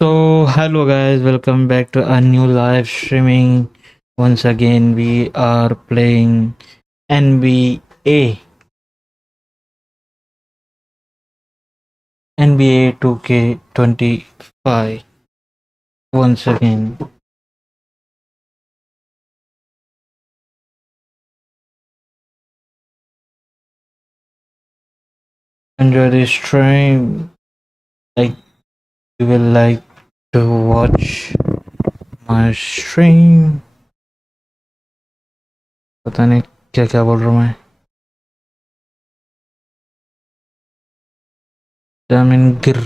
So, hello guys, welcome back to a new live streaming. Once again, we are playing NBA 2K25 once again. Enjoy the stream. Like you will like to watch my stream. पता नहीं क्या क्या बोल रहा हूँ मैं. Damingir.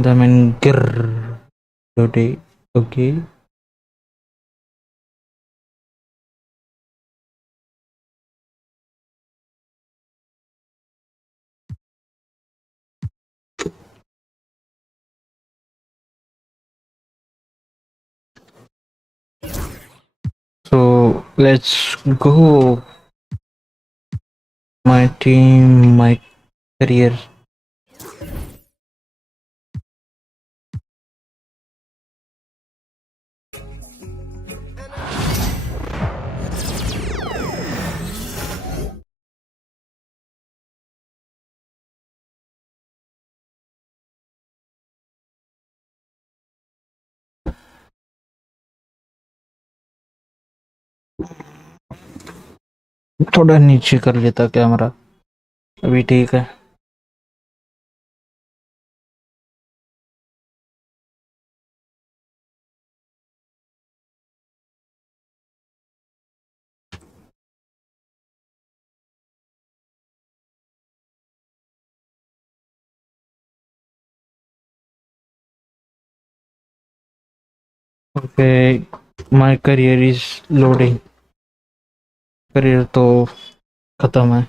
Damingir. Today. Okay. So let's go. My team, my career. थोड़ा नीचे कर लेता कैमरा. अभी ठीक है. Okay, my career is loading. Career तो खत्म है.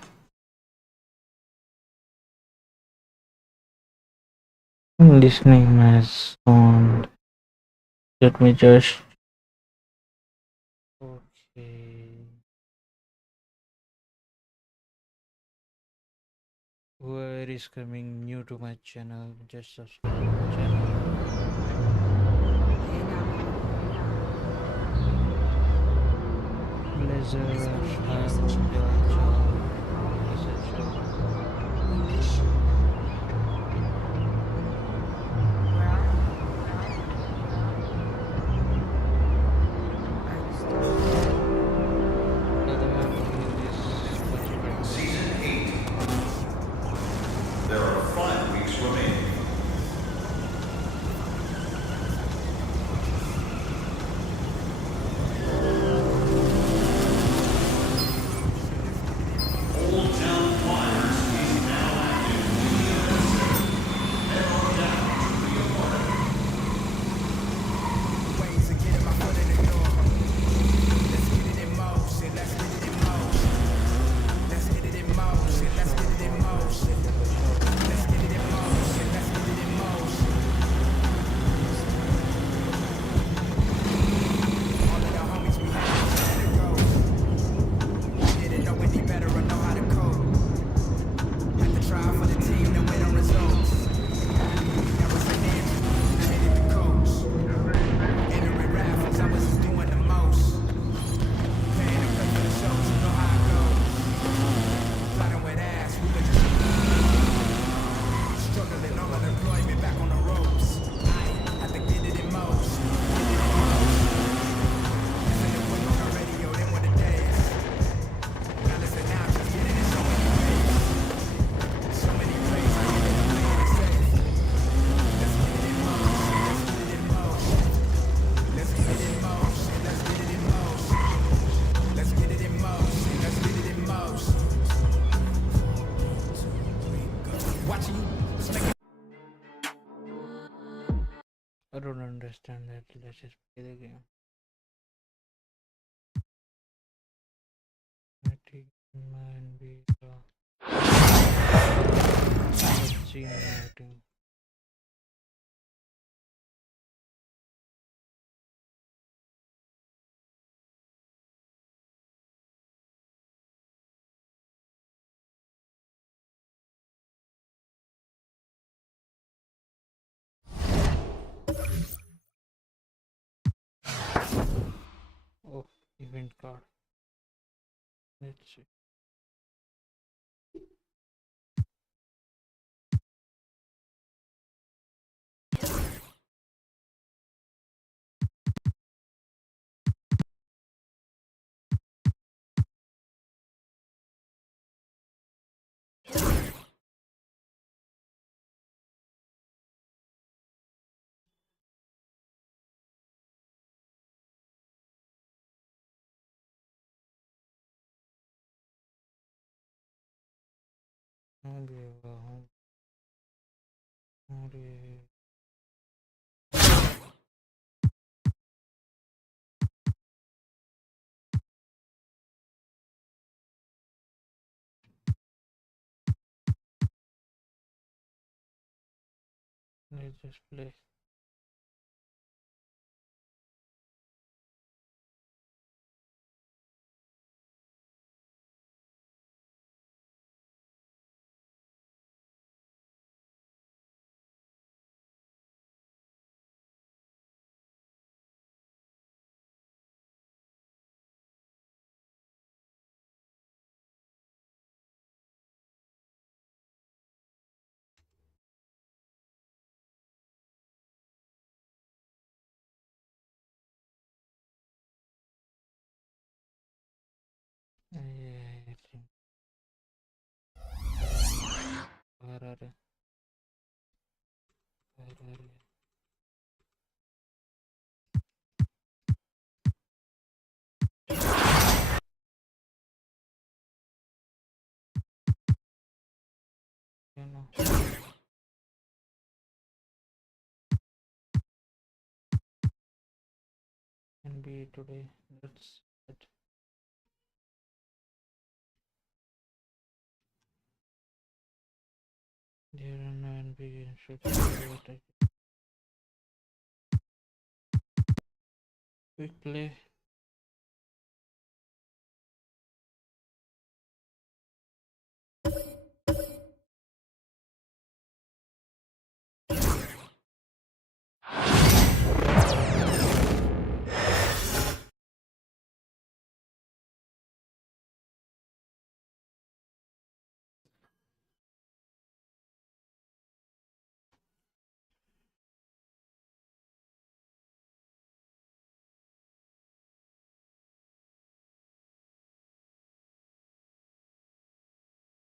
Listening my sound. Let me just. Okay. Whoever is coming new to my channel, just subscribe my channel. Blazer, There are 5 weeks remaining. Old Town Flyers is now active in the USA. Head on down to the apartment. Ways to get my foot in the door. Let's get it in motion. Let's get it in motion. Let's get it in motion. Let's get it in motion. Let's get it in motion. Let's get it in motion. All of the homies we had to go. Didn't know any better or know how to code. Had to try for the team that went on results. That was an answer. I hated the coach. Entering raffles, I was just doing the most. Paying to play for the shows, you know how it goes. Plotting with ass, we were just struggling on unemployment, back on the ropes. I had to get it in motion. Get it in motion. Listen to put on the radio, then what the days. Now listen now, just get it in so many ways. So many ways, I get it, I'm playing it safe. Let's get it in motion. Let's get it in motion. Let's get it in motion. Let's get it in motion. Let's get it in motion. Watching you. Let's make it. I don't understand that. Let's just play the game. I take my NBA. Let's see my team. Event card. Let's see. Let's just play. Where are they? You know. NBA today. That's it. There are no NBA should quick play.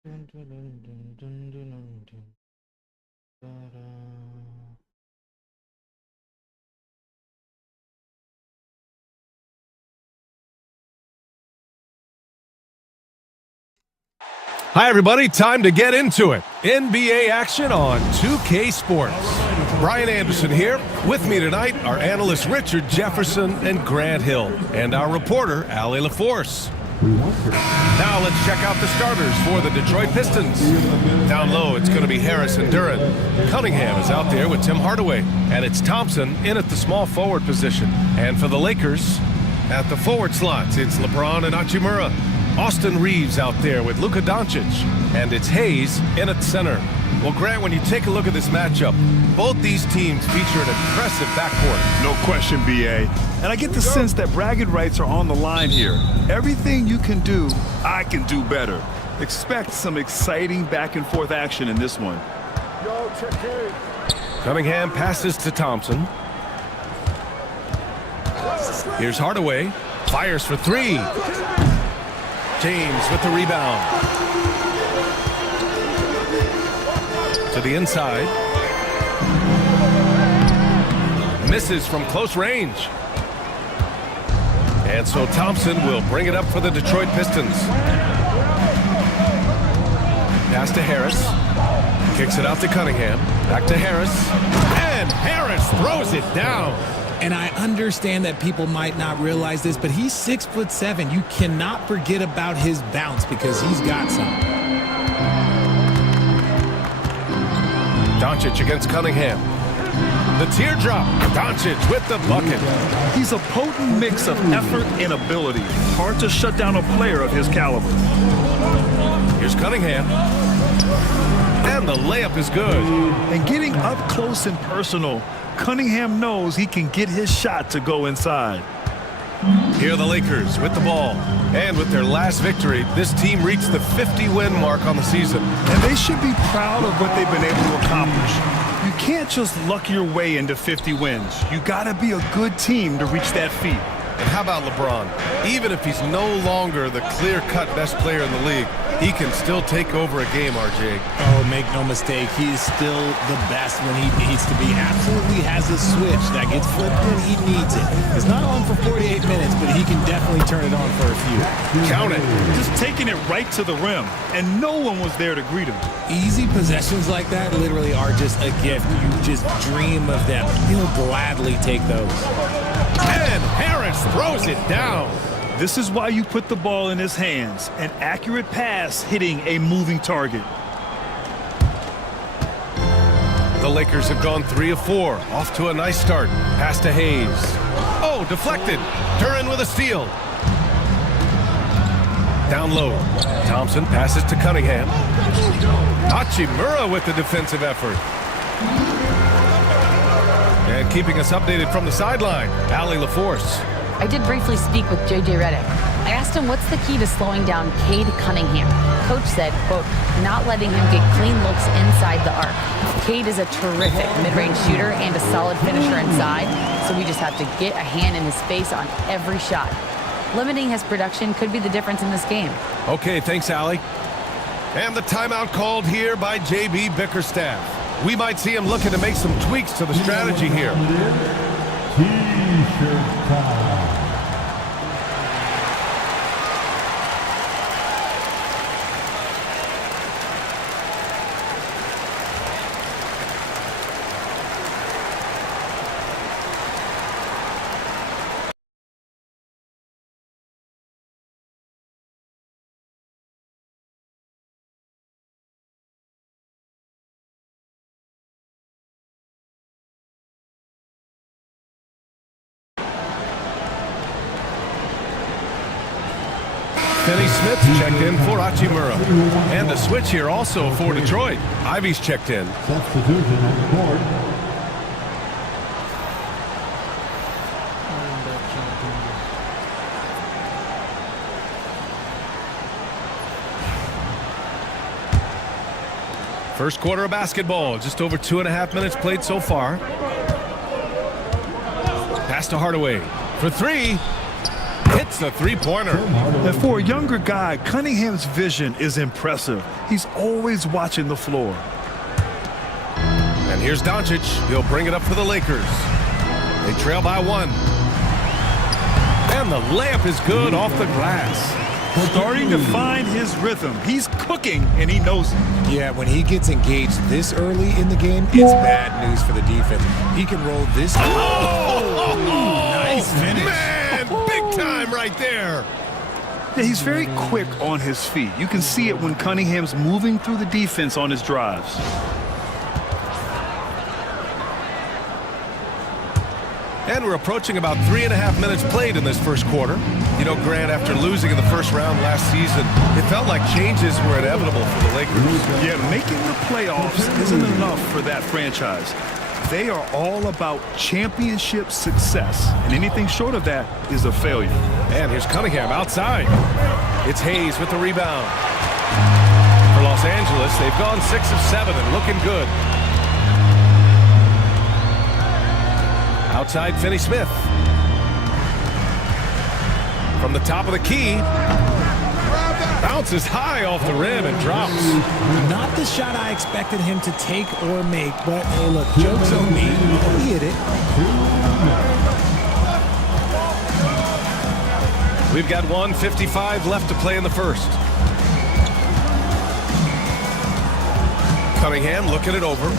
Dun, dun, dun, dun, dun, dun, dun, dun. Ta-da. Hi, everybody. Time to get into it. NBA action on 2K Sports. Brian Anderson here. With me tonight are analysts Richard Jefferson and Grant Hill, and our reporter, Ali LaForce. Now let's check out the starters for the Detroit Pistons. Down low, it's going to be Harris and Duran. Cunningham is out there with Tim Hardaway, and it's Thompson in at the small forward position. And for the Lakers, at the forward slots, it's LeBron and Chimera. Austin Reeves out there with Luka Doncic, and it's Hayes in at center. Well, Grant, when you take a look at this matchup, both these teams feature an impressive backcourt. No question, BA. And I get the sense that bragging rights are on the line here. Everything you can do, I can do better. Expect some exciting back-and-forth action in this one. Cunningham passes to Thompson. Here's Hardaway. Fires for three. James with the rebound. To the inside. Misses from close range. And so Thompson will bring it up for the Detroit Pistons. Pass to Harris. Kicks it out to Cunningham. Back to Harris. And Harris throws it down. And I understand that people might not realize this, but he's 6'7". You cannot forget about his bounce because he's got some. Doncic against Cunningham. The teardrop. Doncic with the bucket. He's a potent mix of effort and ability. Hard to shut down a player of his caliber. Here's Cunningham. And the layup is good. And getting up close and personal, Cunningham knows he can get his shot to go inside. Here are the Lakers with the ball. And with their last victory, this team reached the 50-win mark on the season. And they should be proud of what they've been able to accomplish. You can't just luck your way into 50 wins. You gotta be a good team to reach that feat. And how about LeBron? Even if he's no longer the clear-cut best player in the league, he can still take over a game, RJ. Oh, make no mistake, he is still the best when he needs to be. Absolutely has a switch that gets flipped when he needs it. It's not on for 48 minutes, but he can definitely turn it on for a few. Count it. Just taking it right to the rim, and no one was there to greet him. Easy possessions like that literally are just a gift. You just dream of them. He'll gladly take those. And Harris throws it down. This is why you put the ball in his hands. An accurate pass hitting a moving target. The Lakers have gone 3 of 4. Off to a nice start. Pass to Hayes. Oh, deflected. Duran with a steal. Down low. Thompson passes to Cunningham. Chimera with the defensive effort. And keeping us updated from the sideline, Allie LaForce. I did briefly speak with J.J. Redick. I asked him what's the key to slowing down Cade Cunningham. Coach said, quote, not letting him get clean looks inside the arc. Cade is a terrific mid-range shooter and a solid finisher inside, so we just have to get a hand in his face on every shot. Limiting his production could be the difference in this game. Okay, thanks, Allie. And the timeout called here by J.B. Bickerstaff. We might see him looking to make some tweaks to the strategy here. T-shirt time. Finney Smith checked in for Chimera. And the switch here also for Detroit. Ivy's checked in. Substitution on the board. First quarter of basketball. Just over 2.5 minutes played so far. Pass to Hardaway. For 3. Hits the three-pointer. And for a younger guy, Cunningham's vision is impressive. He's always watching the floor. And here's Doncic. He'll bring it up for the Lakers. They trail by 1. And the layup is good off the glass. Starting to find his rhythm. He's cooking, and he knows it. Yeah, when he gets engaged this early in the game, it's bad news for the defense. He can roll this. Oh! Nice finish. Man, big time right there. Yeah, he's very quick on his feet. You can see it when Cunningham's moving through the defense on his drives. And we're approaching about 3.5 minutes played in this first quarter. You know, Grant, after losing in the first round last season, it felt like changes were inevitable for the Lakers. Yeah, making the playoffs isn't enough for that franchise. They are all about championship success, and anything short of that is a failure. And here's Cunningham outside. It's Hayes with the rebound. For Los Angeles, they've gone 6 of 7 and looking good. Outside, Finney Smith. From the top of the key. Bounces high off the rim and drops. Not the shot I expected him to take or make, but hey, look, joke's on me. He hit it. We've got 1:55 left to play in the first. Cunningham looking it over.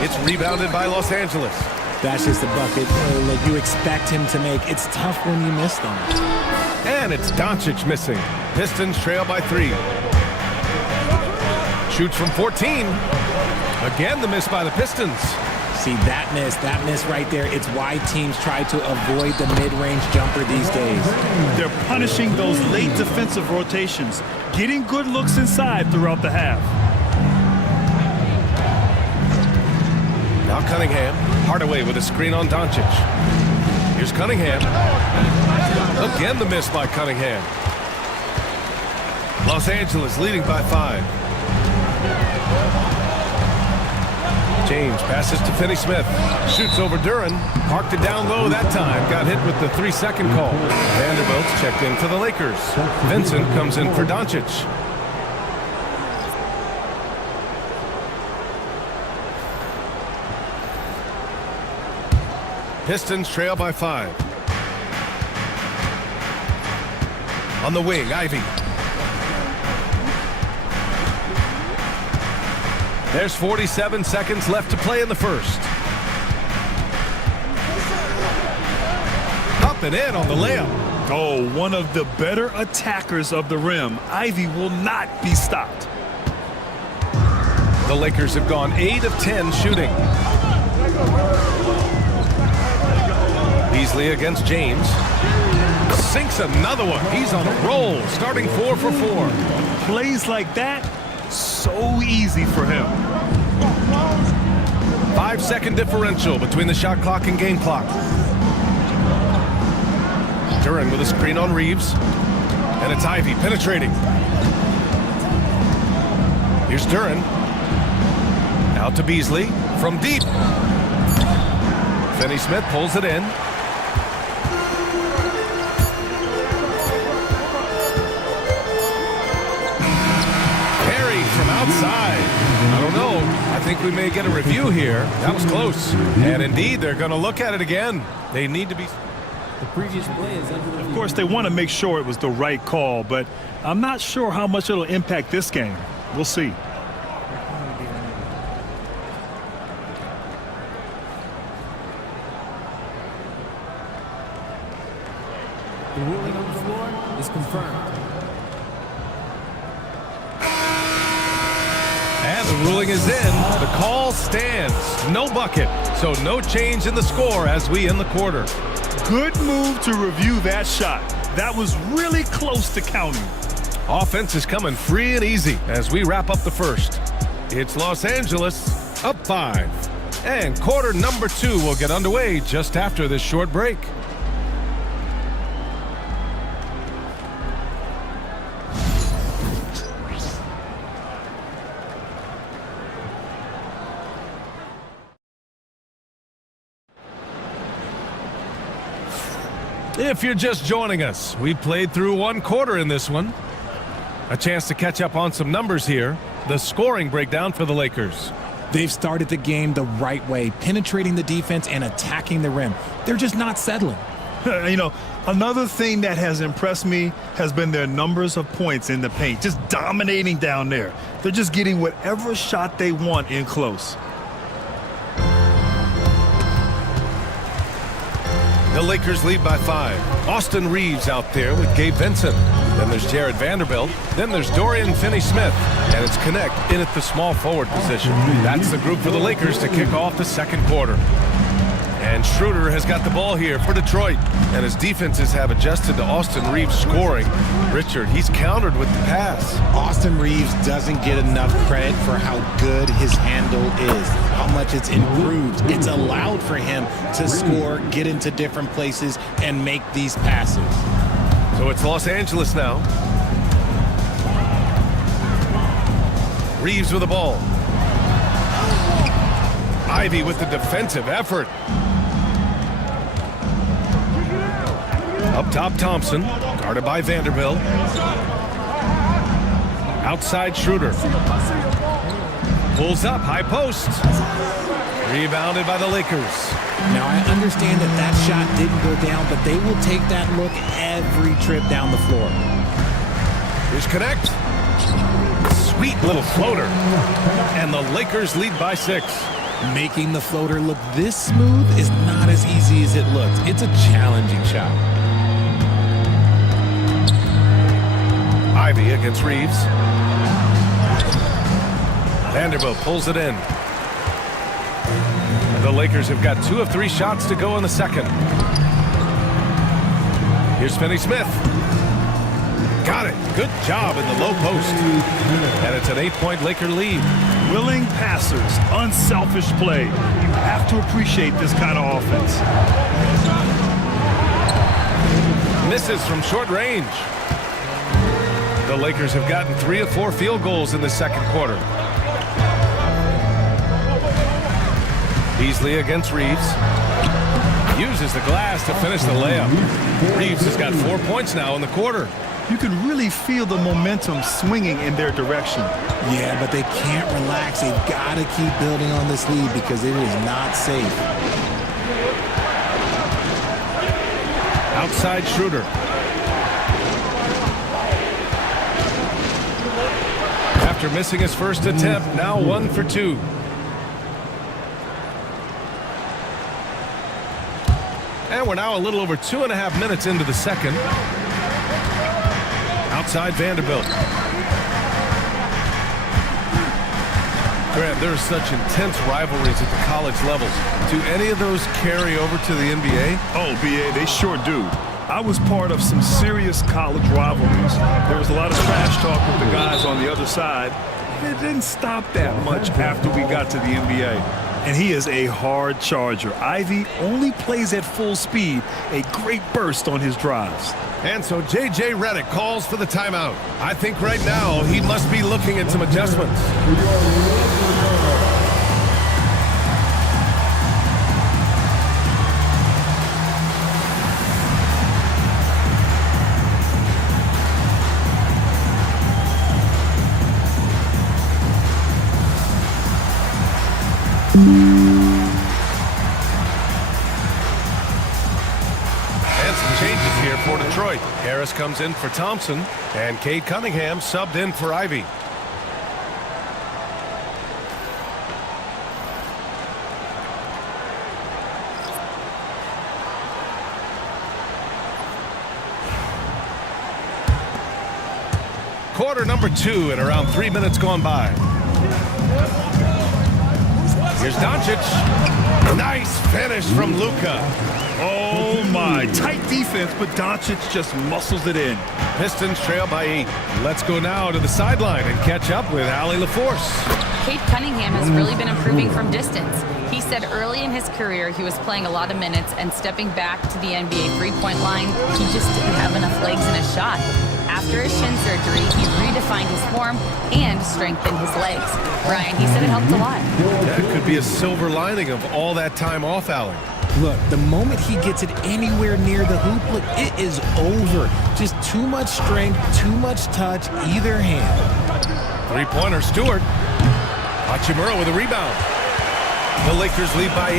It's rebounded by Los Angeles. That's just a bucket like you expect him to make. It's tough when you miss them. And it's Doncic missing. Pistons trail by 3. Shoots from 14. Again, the miss by the Pistons. See, that miss right there, it's why teams try to avoid the mid-range jumper these days. They're punishing those late defensive rotations, getting good looks inside throughout the half. Now Cunningham. Hardaway with a screen on Doncic. Here's Cunningham. Again the miss by Cunningham. Los Angeles leading by 5. James passes to Finney-Smith. Shoots over Duran. Parked it down low that time. Got hit with the 3-second call. Vanderbilt's checked in for the Lakers. Vincent comes in for Doncic. Pistons trail by 5. On the wing, Ivy. There's 47 seconds left to play in the first. Up and in on the layup. Oh, one of the better attackers of the rim. Ivy will not be stopped. The Lakers have gone 8 of 10 shooting. Beasley against James. Sinks another one. He's on a roll, starting 4 for 4. Plays like that, so easy for him. 5-second differential between the shot clock and game clock. Duran with a screen on Reeves. And it's Ivy penetrating. Here's Duran. Out to Beasley from deep. Finney-Smith pulls it in. From outside. I don't know. I think we may get a review here. That was close. And indeed, they're going to look at it again. They need to be... The previous play is under review. Of course, they want to make sure it was the right call, but I'm not sure how much it'll impact this game. We'll see. The ruling on the floor is confirmed. And the ruling is in. The call stands. No bucket. So no change in the score as we end the quarter. Good move to review that shot. That was really close to counting. Offense is coming free and easy as we wrap up the first. It's Los Angeles up 5. And quarter number 2 will get underway just after this short break. If you're just joining us, we played through 1 quarter in this one. A chance to catch up on some numbers here. The scoring breakdown for the Lakers. They've started the game the right way, penetrating the defense and attacking the rim. They're just not settling. You know, another thing that has impressed me has been their numbers of points in the paint, just dominating down there. They're just getting whatever shot they want in close. The Lakers lead by 5. Austin Reeves out there with Gabe Vincent. Then there's Jared Vanderbilt. Then there's Dorian Finney-Smith. And it's Connect in at the small forward position. That's the group for the Lakers to kick off the second quarter. And Schroeder has got the ball here for Detroit. And his defenses have adjusted to Austin Reeves scoring. Richard, he's countered with the pass. Austin Reeves doesn't get enough credit for how good his handle is, how much it's improved. It's allowed for him to score, get into different places, and make these passes. So it's Los Angeles now. Reeves with the ball. Ivy with the defensive effort. Up top, Thompson, guarded by Vanderbilt. Outside, Schroeder. Pulls up, high post. Rebounded by the Lakers. Now, I understand that that shot didn't go down, but they will take that look every trip down the floor. Here's Connect. Sweet little floater. And the Lakers lead by 6. Making the floater look this smooth is not as easy as it looks. It's a challenging shot. Ivy against Reeves. Vanderbilt pulls it in. The Lakers have got 2 of 3 shots to go in the second. Here's Finney-Smith. Got it. Good job in the low post. And it's an 8-point Laker lead. Willing passers, unselfish play. You have to appreciate this kind of offense. Misses from short range. The Lakers have gotten 3 of 4 field goals in the second quarter. Beasley against Reeves. Uses the glass to finish the layup. Reeves has got 4 points now in the quarter. You can really feel the momentum swinging in their direction. Yeah, but they can't relax. They've got to keep building on this lead because it is not safe. Outside Schroeder. After missing his first attempt, now 1 for 2. And we're now a little over 2.5 minutes into the second. Outside Vanderbilt. Grant, there's such intense rivalries at the college levels. Do any of those carry over to the NBA? Oh, BA, they sure do. I was part of some serious college rivalries. There was a lot of trash talk with the guys on the other side. It didn't stop that much after we got to the NBA. And he is a hard charger. Ivy only plays at full speed, a great burst on his drives. And so J.J. Redick calls for the timeout. I think right now he must be looking at some adjustments. For Detroit. Harris comes in for Thompson, and Cade Cunningham subbed in for Ivy. Quarter number 2 and around 3 minutes gone by. Here's Doncic. Nice finish from Luka. Oh my, tight defense, but Doncic just muscles it in. Pistons trail by 8. Let's go now to the sideline and catch up with Allie LaForce. Cade Cunningham has really been improving from distance. He said early in his career he was playing a lot of minutes and stepping back to the NBA three-point line, he just didn't have enough legs in his shot. After his shin surgery, he redefined his form and strengthened his legs. Ryan, he said it helped a lot. That could be a silver lining of all that time off, Allie. Look, the moment he gets it anywhere near the hoop, look, it is over. Just too much strength, too much touch, either hand. Three-pointer, Stewart. Chimera with a rebound. The Lakers lead by 8.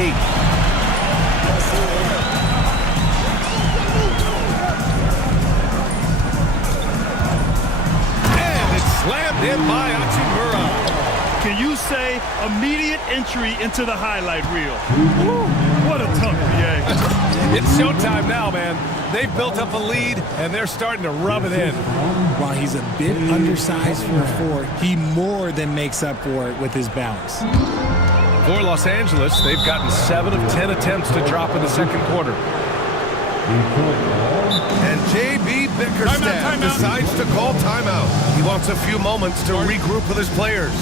And it's slammed in by Chimera. Can you say immediate entry into the highlight reel? Woo, what a dunk, BA. It's showtime now, man. They've built up a lead, and they're starting to rub it in. While he's a bit undersized for a 4, he more than makes up for it with his bounce. For Los Angeles, they've gotten 7 of 10 attempts to drop in the second quarter. And J.B. Bickerstaff decides to call timeout. He wants a few moments to regroup with his players.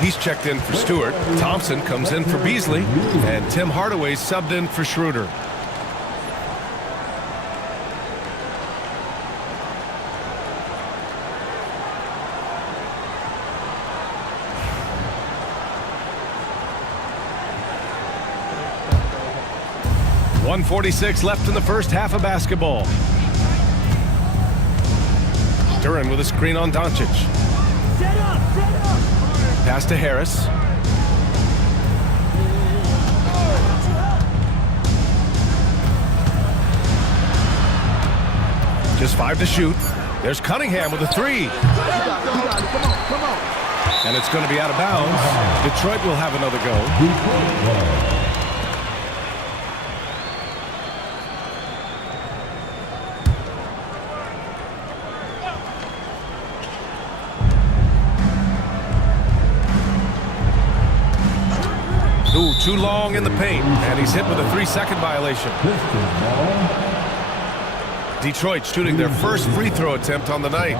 He's checked in for Stewart. Thompson comes in for Beasley. And Tim Hardaway subbed in for Schroeder. .146 left in the first half of basketball. Duran with a screen on Doncic. Pass to Harris. Just 5 to shoot. There's Cunningham with a 3. And it's going to be out of bounds. Detroit will have another go. Ooh, too long in the paint, and he's hit with a 3-second violation. Detroit shooting their first free throw attempt on the night.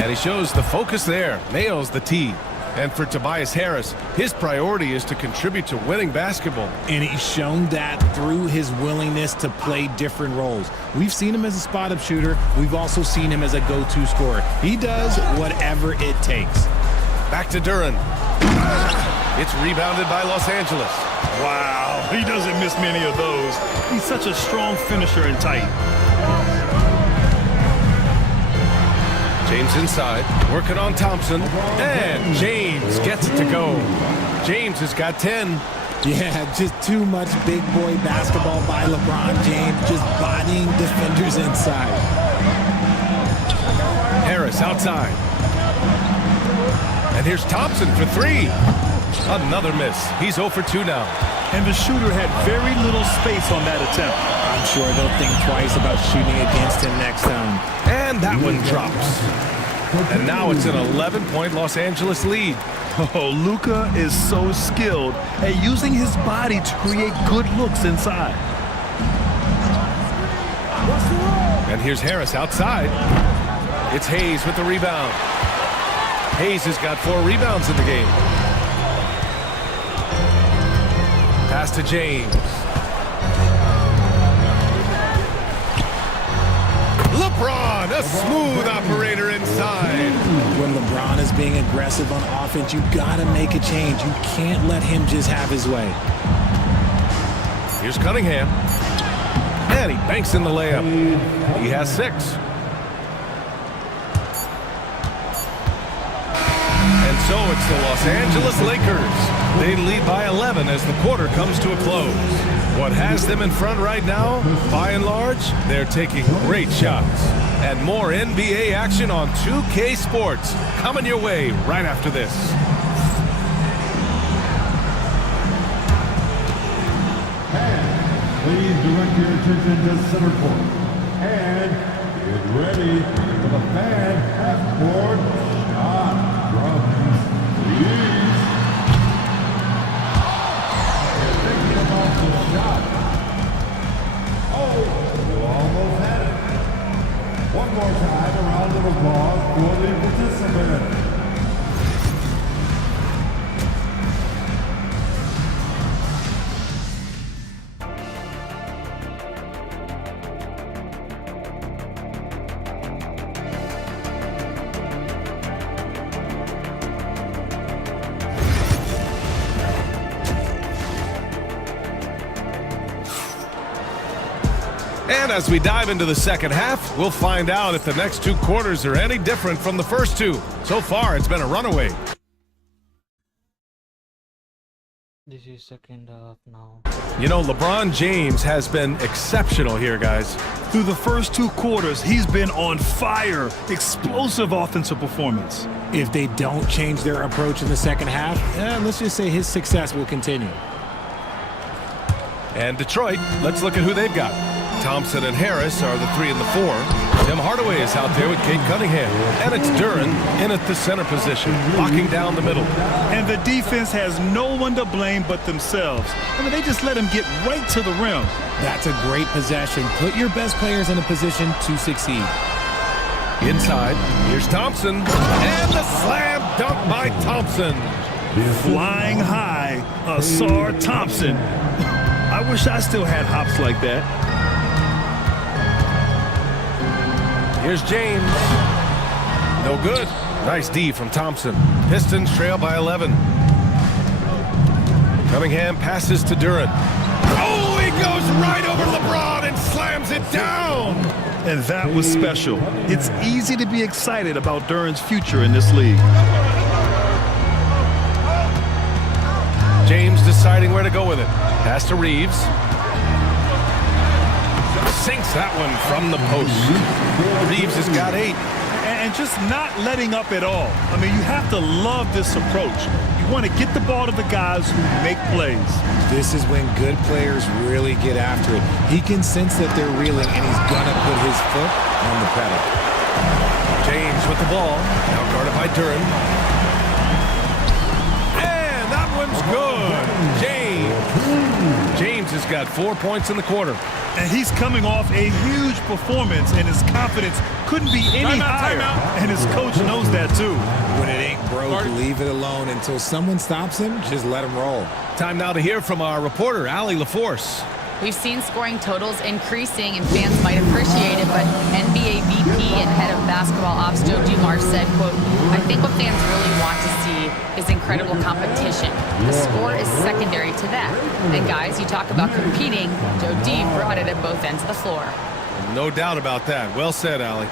And he shows the focus there, nails the tee. And for Tobias Harris, his priority is to contribute to winning basketball. And he's shown that through his willingness to play different roles. We've seen him as a spot-up shooter. We've also seen him as a go-to scorer. He does whatever it takes. Back to Duran. It's rebounded by Los Angeles. Wow, he doesn't miss many of those. He's such a strong finisher and tight. James inside, working on Thompson, and James gets it to go. James has got 10. Yeah, just too much big boy basketball by LeBron James, just bodying defenders inside. Harris outside. And here's Thompson for 3. Another miss. He's 0 for 2 now. And the shooter had very little space on that attempt. I'm sure they'll think twice about shooting against him next time. And that one drops. And now it's an 11-point Los Angeles lead. Oh, Luka is so skilled at using his body to create good looks inside. And here's Harris outside. It's Hayes with the rebound. Hayes has got 4 rebounds in the game. Pass to James. LeBron, a smooth operator inside. When LeBron is being aggressive on offense, you gotta make a change. You can't let him just have his way. Here's Cunningham. And he banks in the layup. He has 6. And so it's the Los Angeles Lakers. They lead by 11 as the quarter comes to a close. What has them in front right now, by and large, they're taking great shots. And more NBA action on 2K Sports coming your way right after this. Please direct your attention to center court. And get ready for the fan half-court shot drums. Please. You're thinking about the shot. Oh, you almost had it. One more time, a round of applause for the participant. And as we dive into the second half, we'll find out if the next 2 quarters are any different from the first 2. So far, it's been a runaway. This is second half now. You know, LeBron James has been exceptional here, guys. Through the first 2 quarters, he's been on fire. Explosive offensive performance. If they don't change their approach in the second half, let's just say his success will continue. And Detroit, let's look at who they've got. Thompson and Harris are the 3 and the 4. Tim Hardaway is out there with Cade Cunningham. And it's Duran in at the center position, locking down the middle. And the defense has no one to blame but themselves. I mean, they just let him get right to the rim. That's a great possession. Put your best players in a position to succeed. Inside, here's Thompson. And the slam dunk by Thompson. Flying high, Acer Thompson. I wish I still had hops like that. Here's James. No good. Nice D from Thompson. Pistons trail by 11. Cunningham passes to Duran. Oh, he goes right over LeBron and slams it down. And that was special. It's easy to be excited about Duran's future in this league. James deciding where to go with it. Pass to Reeves. Sinks that one from the post. Reeves has got 8. And just not letting up at all. I mean, you have to love this approach. You want to get the ball to the guys who make plays. This is when good players really get after it. He can sense that they're reeling, and he's going to put his foot on the pedal. James with the ball. Now guarded by Duran. And that one's good. James has got 4 points in the quarter. And he's coming off a huge performance, and his confidence couldn't be any higher. And his coach knows that, too. When it ain't broke, leave it alone. Until someone stops him, just let him roll. Time now to hear from our reporter, Allie LaForce. We've seen scoring totals increasing, and fans might appreciate it, but NBA VP and head of basketball ops Joe Dumars said, quote, "I think what fans really want to see is incredible competition. The score is secondary to that. And guys, you talk about competing, Joe D brought it at both ends of the floor." No doubt about that. Well said, Allie.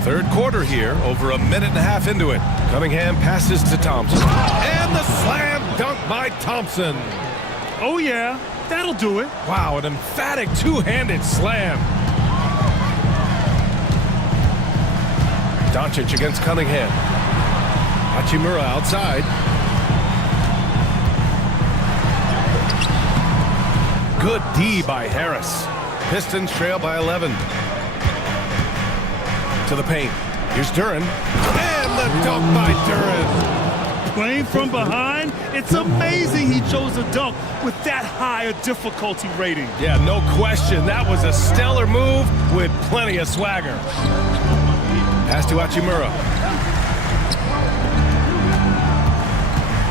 Third quarter here, over a minute and a half into it. Cunningham passes to Thompson. And the slam dunk by Thompson. Oh, yeah, that'll do it. Wow, an emphatic two-handed slam. Doncic against Cunningham. Chimera outside. Good D by Harris. Pistons trail by 11. To the paint. Here's Duran. And the dunk by Duran. Playing from behind, it's amazing he chose a dunk with that high a difficulty rating. Yeah, no question. That was a stellar move with plenty of swagger. Pass to Chimera.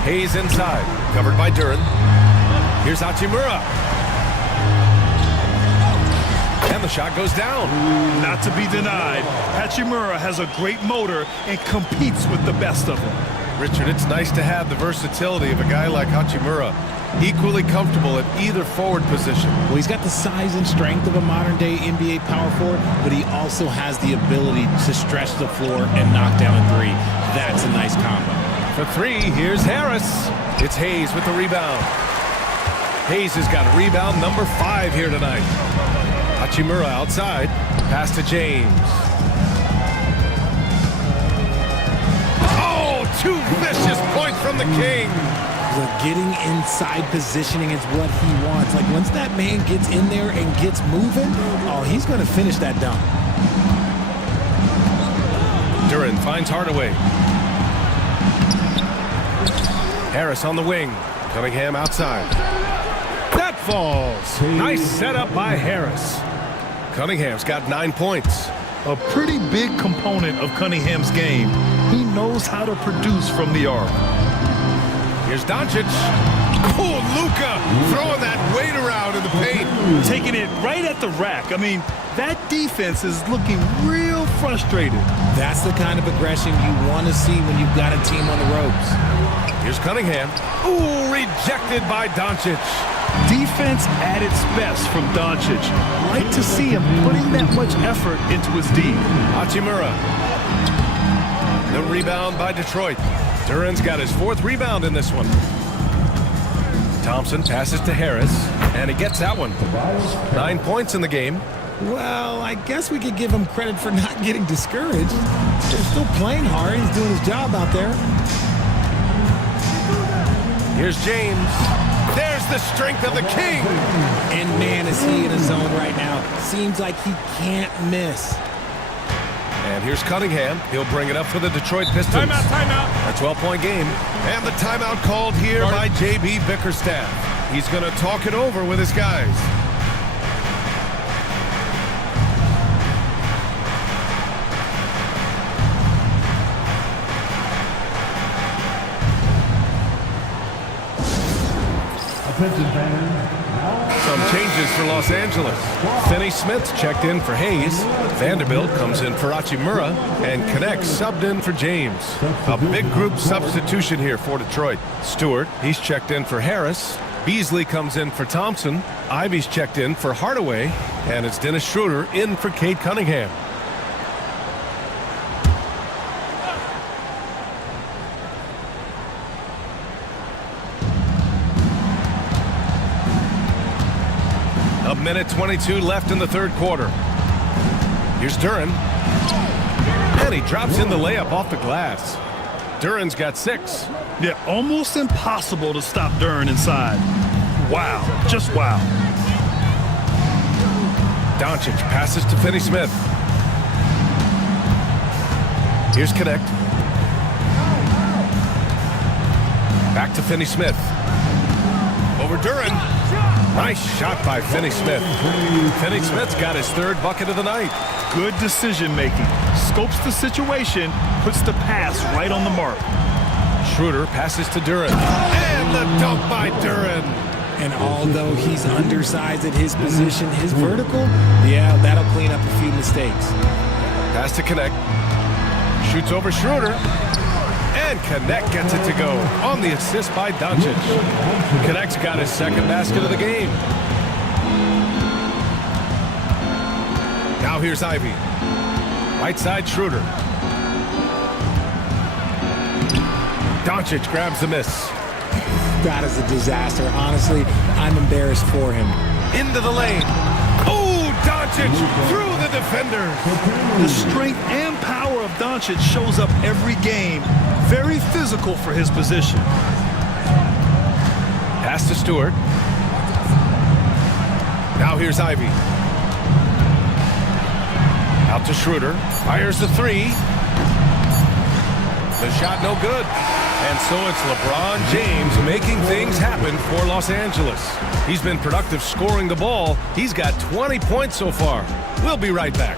Hayes inside. Covered by Duran. Here's Chimera. And the shot goes down. Not to be denied, Chimera has a great motor and competes with the best of them. Richard, it's nice to have the versatility of a guy like Chimera. Equally comfortable at either forward position. Well, he's got the size and strength of a modern-day NBA power forward, but he also has the ability to stretch the floor and knock down a three. That's a nice combo. For three, here's Harris. It's Hayes with the rebound. Hayes has got rebound number 5 here tonight. Chimera outside. Pass to James. Oh, 2 vicious points from the King. Look, getting inside positioning is what he wants. Like, once that man gets in there and gets moving, oh, he's going to finish that dunk. Duran finds Hardaway. Harris on the wing. Cunningham outside. That falls. Nice setup by Harris. Cunningham's got 9 points. A pretty big component of Cunningham's game. He knows how to produce from the arc. Here's Doncic. Oh, Luka throwing that weight around in the paint. Taking it right at the rack. I mean, that defense is looking real frustrated. That's the kind of aggression you want to see when you've got a team on the ropes. Here's Cunningham. Ooh, rejected by Doncic. Defense at its best from Doncic. Like to see him putting that much effort into his D. Chimera. The rebound by Detroit. Duran's got his 4th rebound in this one. Thompson passes to Harris, and he gets that one. 9 points in the game. Well, I guess we could give him credit for not getting discouraged. They're still playing hard. He's doing his job out there. Here's James. There's the strength of the king. And man, is he in a zone right now. Seems like he can't miss. And here's Cunningham. He'll bring it up for the Detroit Pistons. Timeout. A 12-point game. And the timeout called here by J.B. Bickerstaff. He's going to talk it over with his guys. Attention fans. Some changes for Los Angeles. Finney Smith checked in for Hayes. Vanderbilt comes in for Hachimura. And Connect subbed in for James. A big group substitution here for Detroit. Stewart, he's checked in for Harris. Beasley comes in for Thompson. Ivy's checked in for Hardaway. And it's Dennis Schroeder in for Cade Cunningham. A minute 22 left in the third quarter. Here's Duran. And he drops in the layup off the glass. Duran's got 6. Yeah, almost impossible to stop Duran inside. Wow, just wow. Doncic passes to Finney Smith. Here's Connect. Back to Finney Smith. Over Duran. Nice shot by Finney Smith. Finney Smith's got his 3rd bucket of the night. Good decision making. Scopes the situation, puts the pass right on the mark. Schroeder passes to Duran. And the dunk by Duran. And although he's undersized at his position, his vertical, yeah, that'll clean up a few mistakes. Pass to Connect. Shoots over Schroeder. And Connect gets it to go on the assist by Doncic. Connect's got his 2nd basket of the game. Now here's Ivy. Right side Schroeder. Doncic grabs the miss. That is a disaster. Honestly, I'm embarrassed for him. Into the lane. Oh, Doncic through the defenders. The strength and power of Doncic shows up every game. Very physical for his position. Pass to Stewart. Now here's Ivy. Out to Schroeder. Fires the 3. The shot no good. And so it's LeBron James making things happen for Los Angeles. He's been productive scoring the ball. He's got 20 points so far. We'll be right back.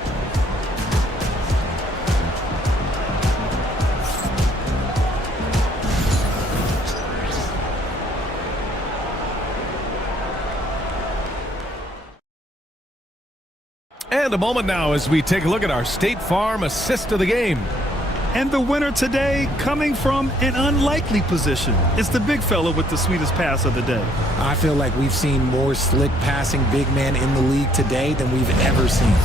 And a moment now as we take a look at our State Farm assist of the game. And the winner today coming from an unlikely position. It's the big fella with the sweetest pass of the day. I feel like we've seen more slick passing big men in the league today than we've ever seen.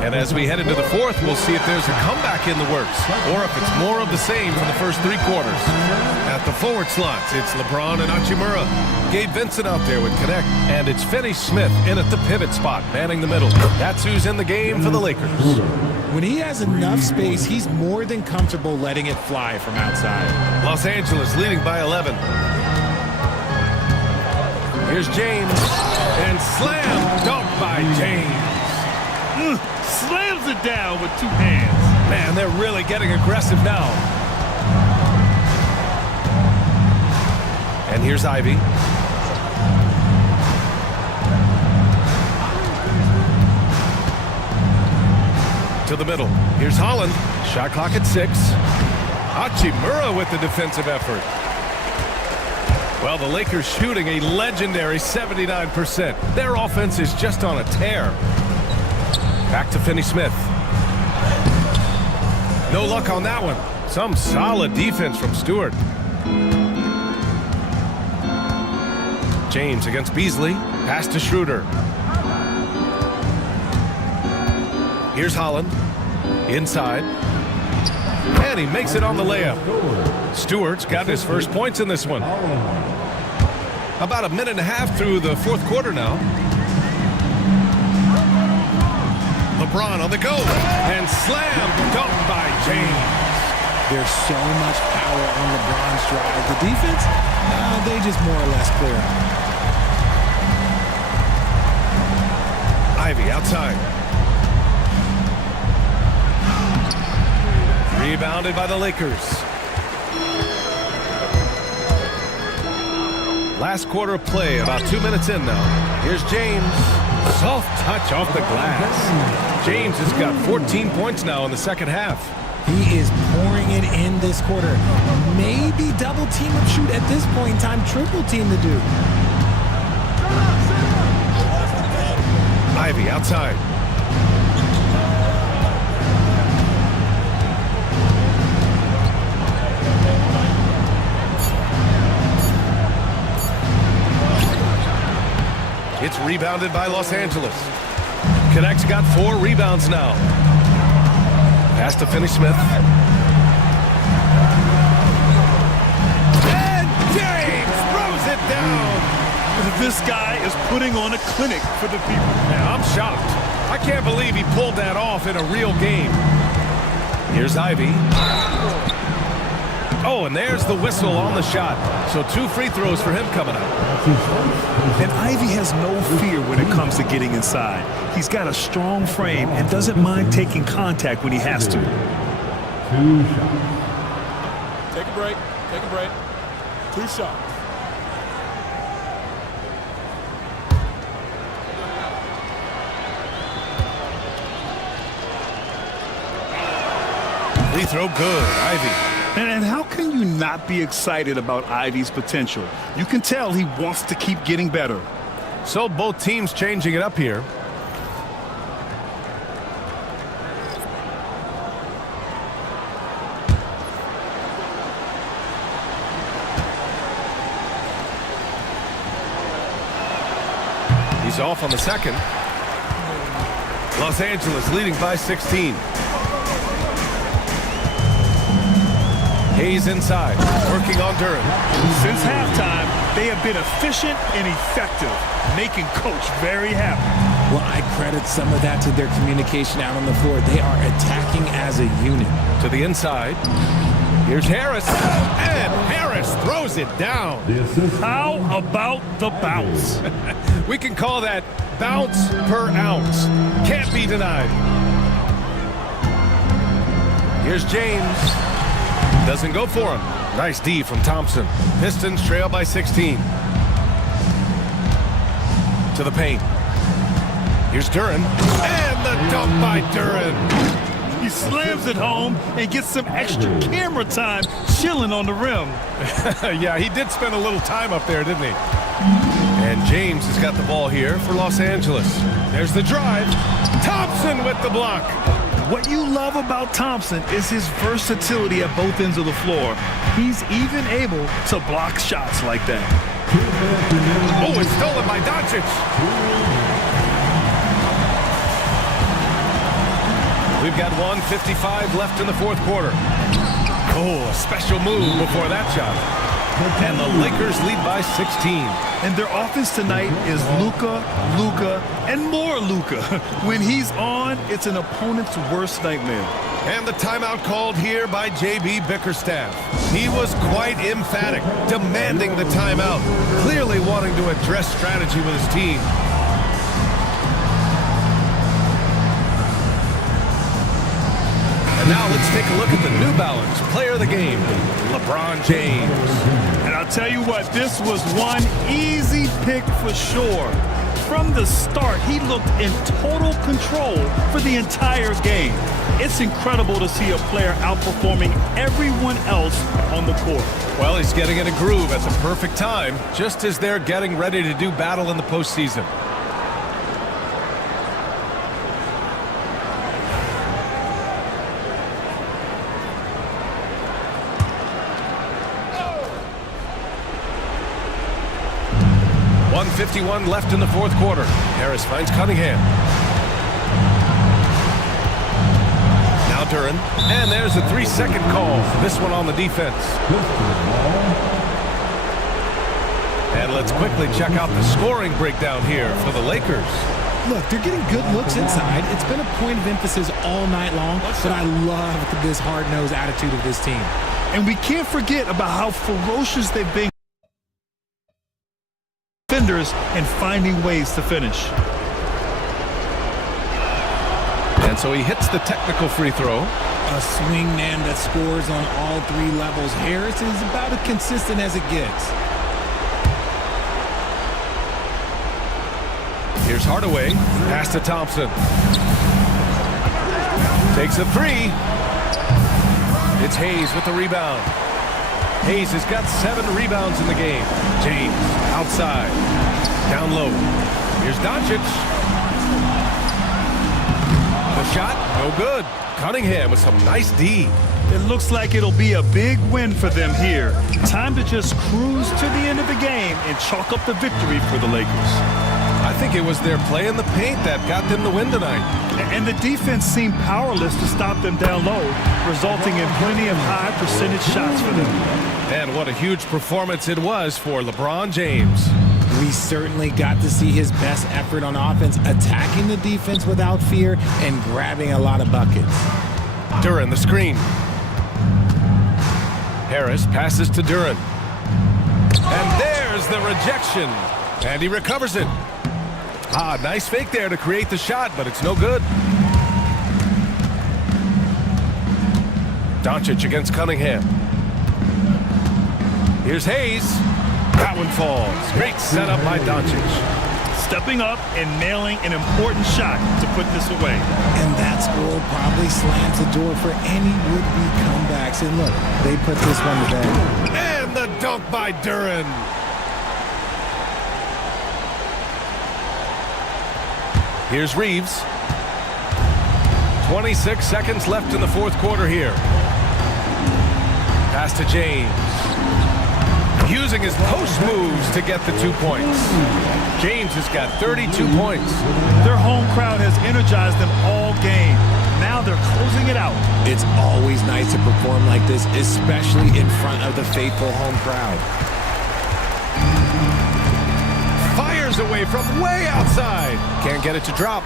And as we head into the 4th, we'll see if there's a comeback in the works or if it's more of the same from the first 3 quarters. At the forward slots, it's LeBron and Hachimura. Gabe Vincent out there with Connect. And it's Finney Smith in at the pivot spot, manning the middle. That's who's in the game for the Lakers. When he has enough space, he's more than comfortable letting it fly from outside. Los Angeles leading by 11. Here's James. And slam dunk by James. Slams it down with 2 hands. Man, they're really getting aggressive now. And here's Ivy. To the middle. Here's Holland. Shot clock at 6. Hachimura with the defensive effort. Well, the Lakers shooting a legendary 79%. Their offense is just on a tear. Back to Finney Smith. No luck on that one. Some solid defense from Stewart. James against Beasley. Pass to Schroeder. Here's Holland. Inside. And he makes it on the layup. Stewart's got his first points in this one. About a minute and a half through the 4th quarter now. LeBron on the go. And slam dunk by James. There's so much power on LeBron's drive. The defense, they just more or less clear out. Ivy outside. Rebounded by the Lakers. Last quarter of play, about 2 minutes in now. Here's James. Soft touch off the glass. James has got 14 points now in the second half. He is pouring it in this quarter. Maybe double team up shoot at this point in time, triple team to do. Ivy outside. It's rebounded by Los Angeles. Connect's got 4 rebounds now. Pass to Finney-Smith. And James throws it down. This guy is putting on a clinic for the people. Yeah, I'm shocked. I can't believe he pulled that off in a real game. Here's Ivy. Oh, and there's the whistle on the shot. So 2 free throws for him coming up. And Ivy has no fear when it comes to getting inside. He's got a strong frame and doesn't mind taking contact when he has to. 2 shots. Take a break. Take a break. 2 shots. Free throw good, Ivy. And how can you not be excited about Ivy's potential? You can tell he wants to keep getting better. So both teams changing it up here. He's off on the second. Los Angeles leading by 16. Hayes inside, working on Durham. Since halftime, they have been efficient and effective, making Coach very happy. Well, I credit some of that to their communication out on the floor. They are attacking as a unit. To the inside. Here's Harris. And Harris throws it down. The assist. How about the bounce? We can call that bounce per ounce. Can't be denied. Here's James. Doesn't go for him. Nice D from Thompson. Pistons trail by 16. To the paint. Here's Duran. And the dunk by Duran. He slams it home and gets some extra camera time chilling on the rim. Yeah, he did spend a little time up there, didn't he? And James has got the ball here for Los Angeles. There's the drive. Thompson with the block. What you love about Thompson is his versatility at both ends of the floor. He's even able to block shots like that. Oh, it's stolen by Doncic. We've got 1:55 left in the fourth quarter. Oh, a special move before that shot. And the Lakers lead by 16. And their offense tonight is Luka, and more Luka. When he's on, it's an opponent's worst nightmare. And the timeout called here by J.B. Bickerstaff. He was quite emphatic, demanding the timeout, clearly wanting to address strategy with his team. And now let's take a look at the New Balance player of the game, LeBron James. And I'll tell you what, this was one easy pick for sure. From the start, he looked in total control for the entire game. It's incredible to see a player outperforming everyone else on the court. Well, he's getting in a groove at the perfect time, just as they're getting ready to do battle in the postseason. .51 left in the fourth quarter. Harris finds Cunningham. Now Duran. And there's a 3-second call. This one on the defense. And let's quickly check out the scoring breakdown here for the Lakers. Look, they're getting good looks inside. It's been a point of emphasis all night long, but I love this hard-nosed attitude of this team. And we can't forget about how ferocious they've been defenders and finding ways to finish. And so he hits the technical free throw. A swingman that scores on all three levels. Harris is about as consistent as it gets. Here's Hardaway, pass to Thompson. Takes a three. It's Hayes with the rebound. Hayes has got 7 rebounds in the game. James, outside, down low. Here's Doncic. The shot, no good. Cunningham with some nice D. It looks like it'll be a big win for them here. Time to just cruise to the end of the game and chalk up the victory for the Lakers. I think it was their play in the paint that got them the win tonight. And the defense seemed powerless to stop them down low, resulting in plenty of high percentage shots for them. And what a huge performance it was for LeBron James. We certainly got to see his best effort on offense, attacking the defense without fear and grabbing a lot of buckets. Duran the screen. Harris passes to Duran. And there's the rejection. And he recovers it. Nice fake there to create the shot, but it's no good. Doncic against Cunningham. Here's Hayes. That one falls. Great setup by Doncic. Stepping up and nailing an important shot to put this away. And that score probably slams the door for any would-be comebacks. And look, they put this one to bed. And the dunk by Duran. Here's Reeves. 26 seconds left in the fourth quarter here. Pass to James. Using his post moves to get the 2 points. James has got 32 points. Their home crowd has energized them all game. Now they're closing it out. It's always nice to perform like this, especially in front of the faithful home crowd. Fires away from way outside. Can't get it to drop.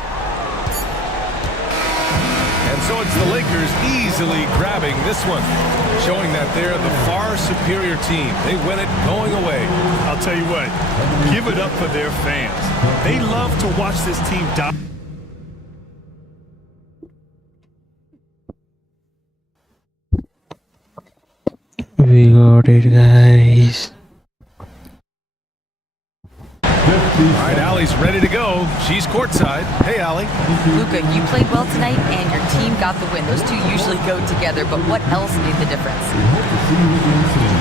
And so it's the Lakers easily grabbing this one, showing that they're the far superior team. They win it going away. I'll tell you what, give it up for their fans. They love to watch this team dominate. We got it, guys. All right, Allie's ready to go. She's courtside. Hey, Allie. Luka, you played well tonight, and your team got the win. Those two usually go together, but what else made the difference?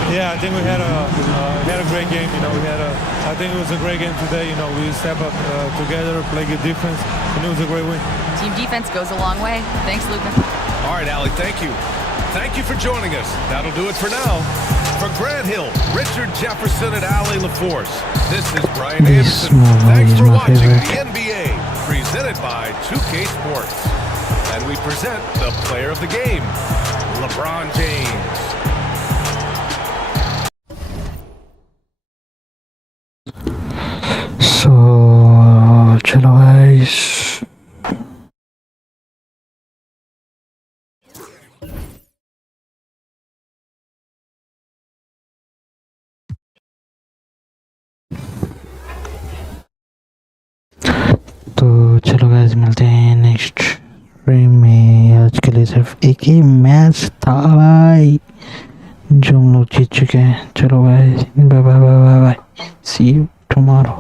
Yeah, I think we had a great game. I think it was a great game today. We step up together, play good defense, and it was a great win. Team defense goes a long way. Thanks, Luka. All right, Allie, thank you. Thank you for joining us. That'll do it for now. For Grant Hill, Richard Jefferson, and Allie LaForce, this is Brian This Anderson. Thanks is for my watching favorite. the NBA, presented by 2K Sports. And we present the player of the game, LeBron James. So, chalo guys. तो चलो guys मिलते हैं next stream में। आज के लिए सिर्फ एक ही मैच था भाई जो हम लोग जीत चुके हैं। चलो guys bye bye bye bye, see you tomorrow.